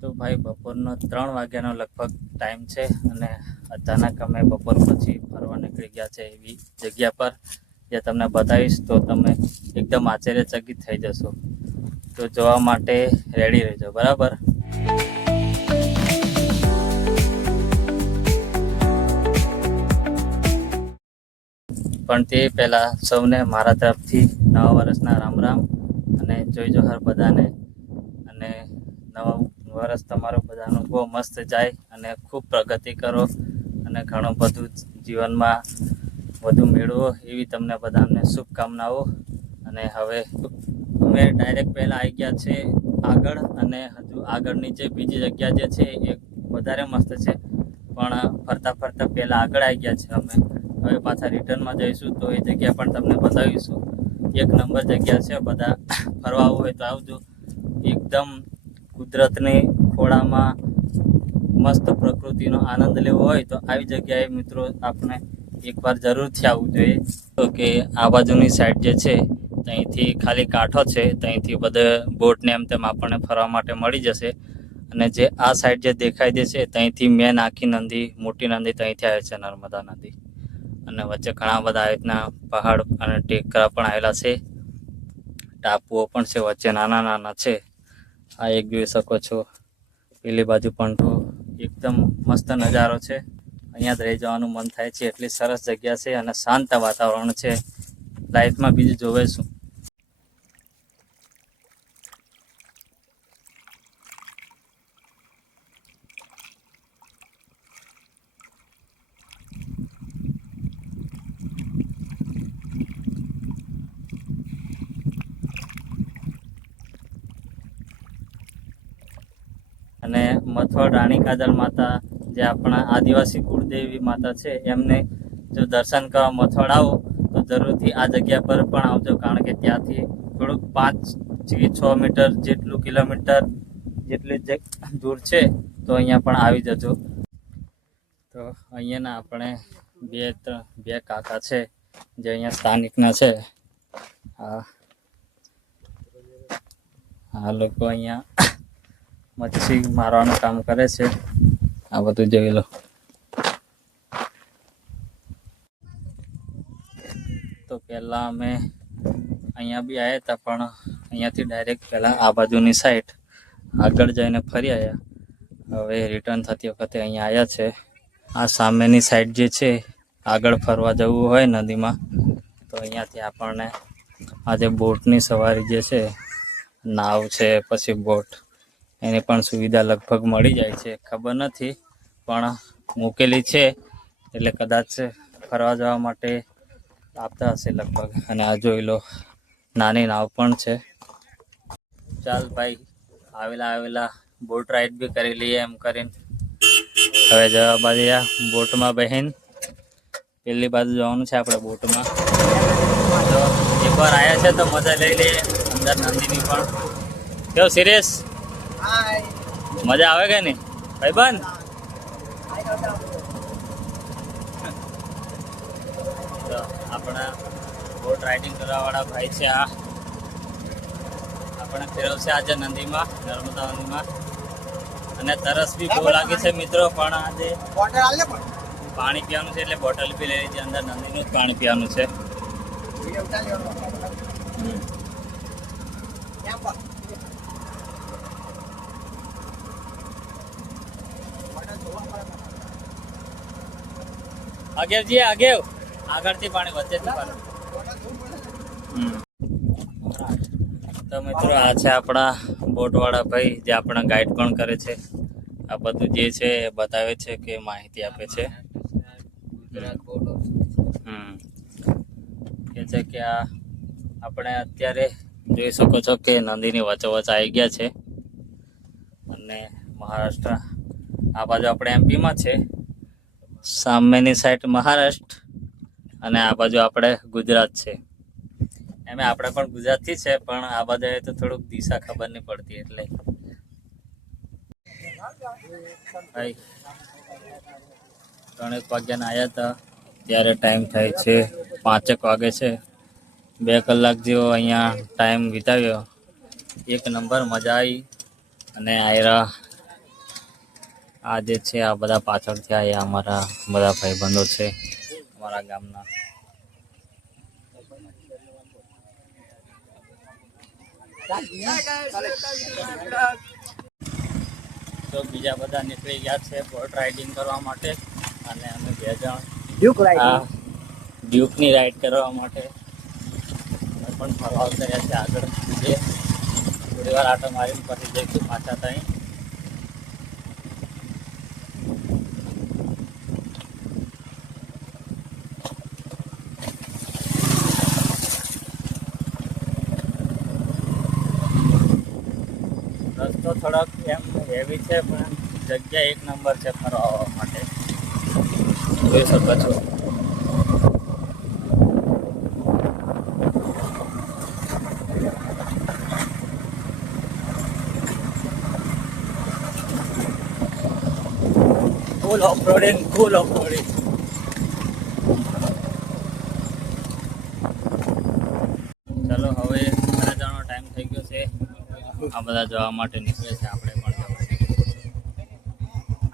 તો ભાઈ બપોરનો 3 વાગ્યાનો લગભગ ટાઈમ છે અને અચાનક અમે બપોર પછી ફરવા નીકળી ગયા છે એવી જગ્યા પર જે તમને બતાવીશ તો તમે એકદમ આશ્ચર્યચકિત થઈ જશો. તો જોવા માટે રેડી રહેજો, બરાબર. પણ તે પહેલાં સૌને મારા તરફથી નવા વર્ષના રામ રામ અને જોઈ જોહાર બધાને. અને નવા વર્ષ તમારું બધાનું બહુ મસ્ત જાય અને ખૂબ પ્રગતિ કરો અને ઘણું બધું જીવનમાં વધુ મેળવો એવી તમને બધાને શુભકામનાઓ. અને હવે અમે ડાયરેક્ટ પહેલાં આવી ગયા છે આગળ, અને હજુ આગળની જે બીજી જગ્યા જે છે એ વધારે મસ્ત છે, પણ ફરતા ફરતા પહેલાં આગળ આવી ગયા છે અમે. હવે પાછા રિટર્નમાં જઈશું તો એ જગ્યા પણ તમને બતાવીશું. એક નંબર જગ્યા છે, બધા ફરવા આવવું હોય તો આવજો. એકદમ કુદરતની ખોળામાં મસ્ત પ્રકૃતિનો આનંદ લેવો હોય તો આવી જગ્યાએ મિત્રો આપણે એકવાર જરૂરથી આવવું જોઈએ. તો કે આ બાજુની સાઈડ જે છે ત્યાંથી ખાલી કાંઠો છે, ત્યાંથી બધે બોટને એમ તેમ આપણને ફરવા માટે મળી જશે. અને જે આ સાઈડ જે દેખાય દે છે ત્યાંથી મેન આખી નદી, મોટી નદી ત્યાંથી આવે છે, નર્મદા નદી. અને વચ્ચે ઘણા બધા આવી રીતના પહાડ અને ટેકરા પણ આવેલા છે, ટાપુઓ પણ છે વચ્ચે નાના નાના છે. આ એક જોઈ શકો છો, પેલી બાજુ પણ તો એકદમ મસ્ત નજારો છે. અહીંયા જ રહી જવાનું મન થાય છે, એટલી સરસ જગ્યા છે અને શાંત વાતાવરણ છે. લાઈફમાં બીજું જોવે શું. અને મથોડ રાણી કાજલ માતા, જે આપણા આદિવાસી કુળદેવી માતા છે, એમને જો દર્શન કરવા મથોડ આવો તો જરૂરથી આ જગ્યા પર પણ આવજો, કારણ કે ત્યાંથી થોડુંક 5-6 મીટર જેટલું, કિલોમીટર જેટલી દૂર છે. તો અહીંયા પણ આવી જજો. તો અહીંયાના આપણે બે કાકા છે જે અહીંયા સ્થાનિકના છે. આ લોકો અહીંયા મચ્છી મારવાનું કામ કરે છે. આ બધું જોઈ લો. તો પહેલાં અમે અહીંયા બી આવ્યા હતા, પણ અહીંયાથી ડાયરેક્ટ પહેલાં આ બાજુની સાઈડ આગળ જઈને ફરી આવ્યા. હવે રિટર્ન થતી વખતે અહીંયા આવ્યા છે. આ સામેની સાઈડ જે છે, આગળ ફરવા જવું હોય નદીમાં તો અહીંયાથી આપણને આ જે બોટની સવારી જે છે, નાવ છે પછી બોટ, એની પણ સુવિધા લગભગ મળી જાય છે. ખબર નથી પણ મૂકેલી છે, એટલે કદાચ ફરવા જવા માટે આપતા હશે લગભગ. અને આ જોઈ લો, નાની નાવ પણ છે. ચાલ ભાઈ, આવેલા બોટ રાઈડ બી કરી લઈએ એમ કરીને હવે જવા બાજુ બોટમાં બહેન પેલી બાજુ જવાનું છે આપણે બોટમાં. તો એકવાર આવ્યા છે તો મજા લઈ લઈએ અંદર નદીની પણ. કેવું સિરિયસ, મજા આવે કે નહીં ભાઈબંધ? તો આપણા બોટ રાઇડિંગ કરવાવાળા ભાઈ છે. આ આપણે ફેરવશે આજે નદીમાં, નર્મદા નદીમાં. અને તરસ બી બહુ લાગી છે મિત્રો, પણ આજે પાણી પીવાનું છે એટલે બોટલ બી લઈ લીધી. અંદર નદીનું જ પાણી પીવાનું છે. આગળથી પાણી, વચ્ચેથી પાણી. તો મિત્રો આ છે આપણા બોટવાળા ભાઈ, જે આપણા ગાઈડ પણ કરે છે. આ બધું જે છે એ બતાવે છે, કે માહિતી આપે છે. કે છે કે આ આપણે અત્યારે જોઈ શકો છો કે નદીની વચ્ચોવચ આવી ગયા છે. અને મહારાષ્ટ્ર, આ બાજુ આપણે એમપીમાં છે, સામેની સાઈડ મહારાષ્ટ્ર, અને આ બાજુ આપણે ગુજરાત છે. એમ આપણે પણ ગુજરાતથી છે, પણ આ બાજુ તો થોડુંક દિશા ખબર નહીં પડતી એટલે. ભાઈ 3 વાગ્યાના આવ્યા હતા, ત્યારે ટાઈમ થાય છે 5 વાગે છે. 2 કલાક જેવો અહીંયા ટાઈમ વિતાવ્યો. એક નંબર મજા આવી. અને આયરા આ જે છે આ બધા પાછળથી આ અમારા બધા ભાઈબંધો છે અમારા ગામના. તો બીજા બધા નીકળી ગયા છે બોટ રાઇડિંગ કરવા માટે અને અમે 2 જણ ડ્યુકની રાઈડ કરવા માટે અમે પણ ફરવા કર્યા છે આગળ. થોડી વાર આટો મારીને પછી જઈશું પાછા ત્યાં. રસ્તો થોડોક એમ હેવી છે પણ જગ્યા 1 નંબર છે ફરવા માટે. જોઈ શકો છો. ફૂલ ઓફરોડિંગ. ચાલો હવે ઘરે જવાનો ટાઈમ થઈ ગયો છે. આ બધા જવા માટે નીકળે છે આપણે